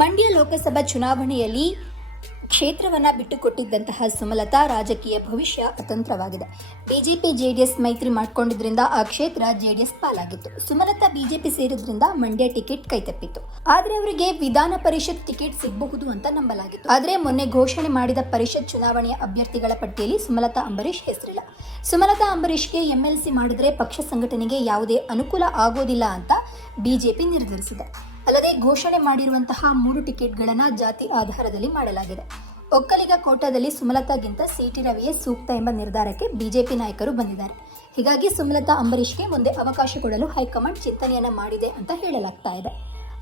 ಮಂಡ್ಯ ಲೋಕಸಭಾ ಚುನಾವಣೆಯಲ್ಲಿ ಕ್ಷೇತ್ರವನ್ನು ಬಿಟ್ಟುಕೊಟ್ಟಿದ್ದಂತಹ ಸುಮಲತಾ ರಾಜಕೀಯ ಭವಿಷ್ಯ ಅತಂತ್ರವಾಗಿದೆ. ಬಿಜೆಪಿ ಜೆಡಿಎಸ್ ಮೈತ್ರಿ ಮಾಡಿಕೊಂಡಿದ್ರಿಂದ ಆ ಕ್ಷೇತ್ರ ಜೆಡಿಎಸ್ ಪಾಲಾಗಿತ್ತು. ಸುಮಲತಾ ಬಿಜೆಪಿ ಸೇರಿದ್ರಿಂದ ಮಂಡ್ಯ ಟಿಕೆಟ್ ಕೈತಪ್ಪಿತ್ತು. ಆದರೆ ಅವರಿಗೆ ವಿಧಾನ ಪರಿಷತ್ ಟಿಕೆಟ್ ಸಿಗಬಹುದು ಅಂತ ನಂಬಲಾಗಿತ್ತು. ಆದರೆ ಮೊನ್ನೆ ಘೋಷಣೆ ಮಾಡಿದ ಪರಿಷತ್ ಚುನಾವಣೆಯ ಅಭ್ಯರ್ಥಿಗಳ ಪಟ್ಟಿಯಲ್ಲಿ ಸುಮಲತಾ ಅಂಬರೀಶ್ ಹೆಸರಿಲ್ಲ. ಸುಮಲತಾ ಅಂಬರೀಶ್ಗೆ ಎಂಎಲ್ಸಿ ಮಾಡಿದರೆ ಪಕ್ಷ ಸಂಘಟನೆಗೆ ಯಾವುದೇ ಅನುಕೂಲ ಆಗೋದಿಲ್ಲ ಅಂತ ಬಿಜೆಪಿ ನಿರ್ಧರಿಸಿದೆ. ಅಲ್ಲದೆ ಘೋಷಣೆ ಮಾಡಿರುವಂತಹ 3 ಟಿಕೆಟ್ಗಳನ್ನು ಜಾತಿ ಆಧಾರದಲ್ಲಿ ಮಾಡಲಾಗಿದೆ. ಒಕ್ಕಲಿಗ ಕೋಟಾದಲ್ಲಿ ಸುಮಲತಾಗಿಂತ ಸಿಟಿ ರವಿಯೇ ಸೂಕ್ತ ಎಂಬ ನಿರ್ಧಾರಕ್ಕೆ ಬಿಜೆಪಿ ನಾಯಕರು ಬಂದಿದ್ದಾರೆ. ಹೀಗಾಗಿ ಸುಮಲತಾ ಅಂಬರೀಶ್ಗೆ ಮುಂದೆ ಅವಕಾಶ ಕೊಡಲು ಹೈಕಮಾಂಡ್ ಚಿಂತನೆಯನ್ನ ಮಾಡಿದೆ ಅಂತ ಹೇಳಲಾಗ್ತಾ ಇದೆ.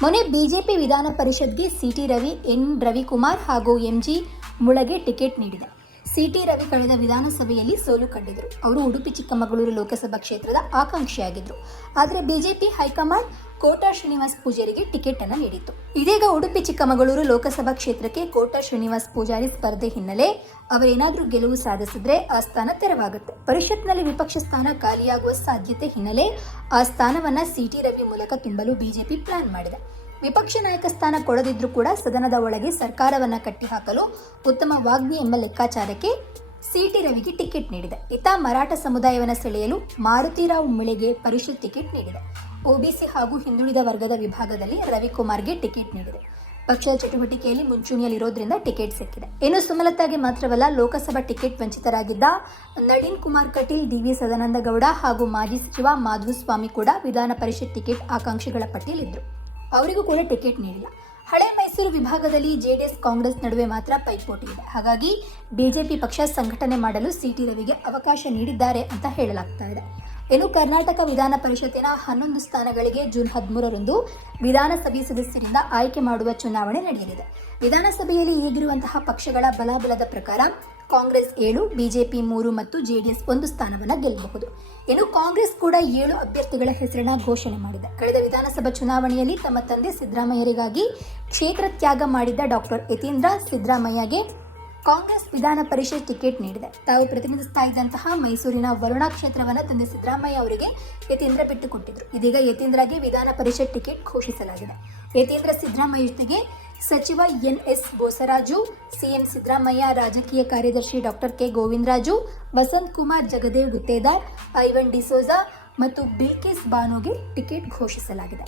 ಮೊನ್ನೆ ಬಿಜೆಪಿ ವಿಧಾನ ಪರಿಷತ್ಗೆ ಸಿಟಿ ರವಿ, ಎನ್ ರವಿಕುಮಾರ್ ಹಾಗೂ ಎಂಜಿ ಮುಳಗೆ ಟಿಕೆಟ್ ನೀಡಿದೆ. ಸಿಟಿ ರವಿ ಕಳೆದ ವಿಧಾನಸಭೆಯಲ್ಲಿ ಸೋಲು ಕಂಡಿದ್ದರು. ಅವರು ಉಡುಪಿ ಚಿಕ್ಕಮಗಳೂರು ಲೋಕಸಭಾ ಕ್ಷೇತ್ರದ ಆಕಾಂಕ್ಷಿಯಾಗಿದ್ದರು. ಆದರೆ ಬಿಜೆಪಿ ಹೈಕಮಾಂಡ್ ಕೋಟಾ ಶ್ರೀನಿವಾಸ್ ಪೂಜಾರಿಗೆ ಟಿಕೆಟ್ ಅನ್ನು ನೀಡಿತ್ತು. ಇದೀಗ ಉಡುಪಿ ಚಿಕ್ಕಮಗಳೂರು ಲೋಕಸಭಾ ಕ್ಷೇತ್ರಕ್ಕೆ ಕೋಟಾ ಶ್ರೀನಿವಾಸ್ ಪೂಜಾರಿ ಸ್ಪರ್ಧೆ ಹಿನ್ನೆಲೆ ಅವರೇನಾದರೂ ಗೆಲುವು ಸಾಧಿಸಿದ್ರೆ ಆ ಸ್ಥಾನ ತೆರವಾಗುತ್ತೆ. ಪರಿಷತ್ನಲ್ಲಿ ವಿಪಕ್ಷ ಸ್ಥಾನ ಖಾಲಿಯಾಗುವ ಸಾಧ್ಯತೆ ಹಿನ್ನೆಲೆ ಆ ಸ್ಥಾನವನ್ನ ಸಿಟಿ ರವಿ ಮೂಲಕ ತುಂಬಲು ಬಿಜೆಪಿ ಪ್ಲಾನ್ ಮಾಡಿದೆ. ವಿಪಕ್ಷ ನಾಯಕ ಸ್ಥಾನ ಕೊಡದಿದ್ರೂ ಕೂಡ ಸದನದ ಒಳಗೆ ಸರ್ಕಾರವನ್ನ ಕಟ್ಟಿಹಾಕಲು ಉತ್ತಮ ವಾಗ್ಮಿ ಎಂಬ ಲೆಕ್ಕಾಚಾರಕ್ಕೆ ಸಿಟಿ ರವಿಗೆ ಟಿಕೆಟ್ ನೀಡಿದೆ. ಇತ್ತ ಮರಾಠ ಸಮುದಾಯವನ್ನು ಸೆಳೆಯಲು ಮಾರುತಿರಾವ್ ಮುಳೆಗೆ ಪರಿಷತ್ ಟಿಕೆಟ್ ನೀಡಿದೆ. ಒಬಿಸಿ ಹಾಗೂ ಹಿಂದುಳಿದ ವರ್ಗದ ವಿಭಾಗದಲ್ಲಿ ರವಿಕುಮಾರ್ಗೆ ಟಿಕೆಟ್ ನೀಡಿದೆ. ಪಕ್ಷದ ಚಟುವಟಿಕೆಯಲ್ಲಿ ಮುಂಚೂಣಿಯಲ್ಲಿರೋದ್ರಿಂದ ಟಿಕೆಟ್ ಸಿಕ್ಕಿದೆ. ಇನ್ನು ಸುಮಲತಾಗೆ ಮಾತ್ರವಲ್ಲ, ಲೋಕಸಭಾ ಟಿಕೆಟ್ ವಂಚಿತರಾಗಿದ್ದ ನಳಿನ್ ಕುಮಾರ್ ಕಟೀಲ್, ಡಿವಿ ಸದಾನಂದಗೌಡ ಹಾಗೂ ಮಾಜಿ ಸಚಿವ ಮಾಧುಸ್ವಾಮಿ ಕೂಡ ವಿಧಾನ ಪರಿಷತ್ ಟಿಕೆಟ್ ಆಕಾಂಕ್ಷಿಗಳ ಪಟ್ಟಿಯಲ್ಲಿದ್ದರು. ಅವರಿಗೂ ಕೂಡ ಟಿಕೆಟ್ ನೀಡಿಲ್ಲ. ಹಳೆ ಮೈಸೂರು ವಿಭಾಗದಲ್ಲಿ ಜೆಡಿಎಸ್ ಕಾಂಗ್ರೆಸ್ ನಡುವೆ ಮಾತ್ರ ಪೈಪೋಟಿ ಇದೆ. ಹಾಗಾಗಿ ಬಿಜೆಪಿ ಪಕ್ಷ ಸಂಘಟನೆ ಮಾಡಲು ಸಿಟಿ ರವಿಗೆ ಅವಕಾಶ ನೀಡಿದ್ದಾರೆ ಅಂತ ಹೇಳಲಾಗ್ತಾ ಇದೆ. ಇನ್ನು ಕರ್ನಾಟಕ ವಿಧಾನ ಪರಿಷತ್ತಿನ 11 ಸ್ಥಾನಗಳಿಗೆ ಜೂನ್ 13ರಂದು ವಿಧಾನಸಭೆ ಸದಸ್ಯರಿಂದ ಆಯ್ಕೆ ಮಾಡುವ ಚುನಾವಣೆ ನಡೆಯಲಿದೆ. ವಿಧಾನಸಭೆಯಲ್ಲಿ ಈಗಿರುವಂತಹ ಪಕ್ಷಗಳ ಬಲಾಬಲದ ಪ್ರಕಾರ ಕಾಂಗ್ರೆಸ್ 7, ಬಿಜೆಪಿ 3 ಮತ್ತು ಜೆಡಿಎಸ್ 1 ಸ್ಥಾನವನ್ನು ಗೆಲ್ಲಬಹುದು. ಇನ್ನು ಕಾಂಗ್ರೆಸ್ ಕೂಡ 7 ಅಭ್ಯರ್ಥಿಗಳ ಹೆಸರನ್ನ ಘೋಷಣೆ ಮಾಡಿದೆ. ಕಳೆದ ವಿಧಾನಸಭಾ ಚುನಾವಣೆಯಲ್ಲಿ ತಮ್ಮ ತಂದೆ ಸಿದ್ದರಾಮಯ್ಯರಿಗಾಗಿ ಕ್ಷೇತ್ರ ತ್ಯಾಗ ಮಾಡಿದ್ದ ಡಾಕ್ಟರ್ ಯತೀಂದ್ರ ಸಿದ್ದರಾಮಯ್ಯಗೆ ಕಾಂಗ್ರೆಸ್ ವಿಧಾನ ಪರಿಷತ್ ಟಿಕೆಟ್ ನೀಡಿದೆ. ತಾವು ಪ್ರತಿನಿಧಿಸ್ತಾ ಇದ್ದಂತಹ ಮೈಸೂರಿನ ವರುಣಾ ಕ್ಷೇತ್ರವನ್ನು ತಂದೆ ಸಿದ್ದರಾಮಯ್ಯ ಅವರಿಗೆ ಯತೀಂದ್ರ ಬಿಟ್ಟುಕೊಟ್ಟಿದ್ರು. ಇದೀಗ ಯತೀಂದ್ರಗೆ ವಿಧಾನ ಪರಿಷತ್ ಟಿಕೆಟ್ ಘೋಷಿಸಲಾಗಿದೆ. ಯತೀಂದ್ರ ಸಿದ್ದರಾಮಯ್ಯ ಜೊತೆಗೆ ಸಚಿವ ಎನ್ಎಸ್ ಬೋಸರಾಜು, ಸಿಎಂ ಸಿದ್ದರಾಮಯ್ಯ ರಾಜಕೀಯ ಕಾರ್ಯದರ್ಶಿ ಡಾಕ್ಟರ್ ಕೆ ಗೋವಿಂದರಾಜು, ವಸಂತ್ ಕುಮಾರ್ ಜಗದೇವ್ ಗುತ್ತೇದಾರ್, ಐವನ್ ಡಿಸೋಜಾ ಮತ್ತು ಬಿಲ್ಕಿಸ್ ಬಾನೋಗೆ ಟಿಕೆಟ್ ಘೋಷಿಸಲಾಗಿದೆ.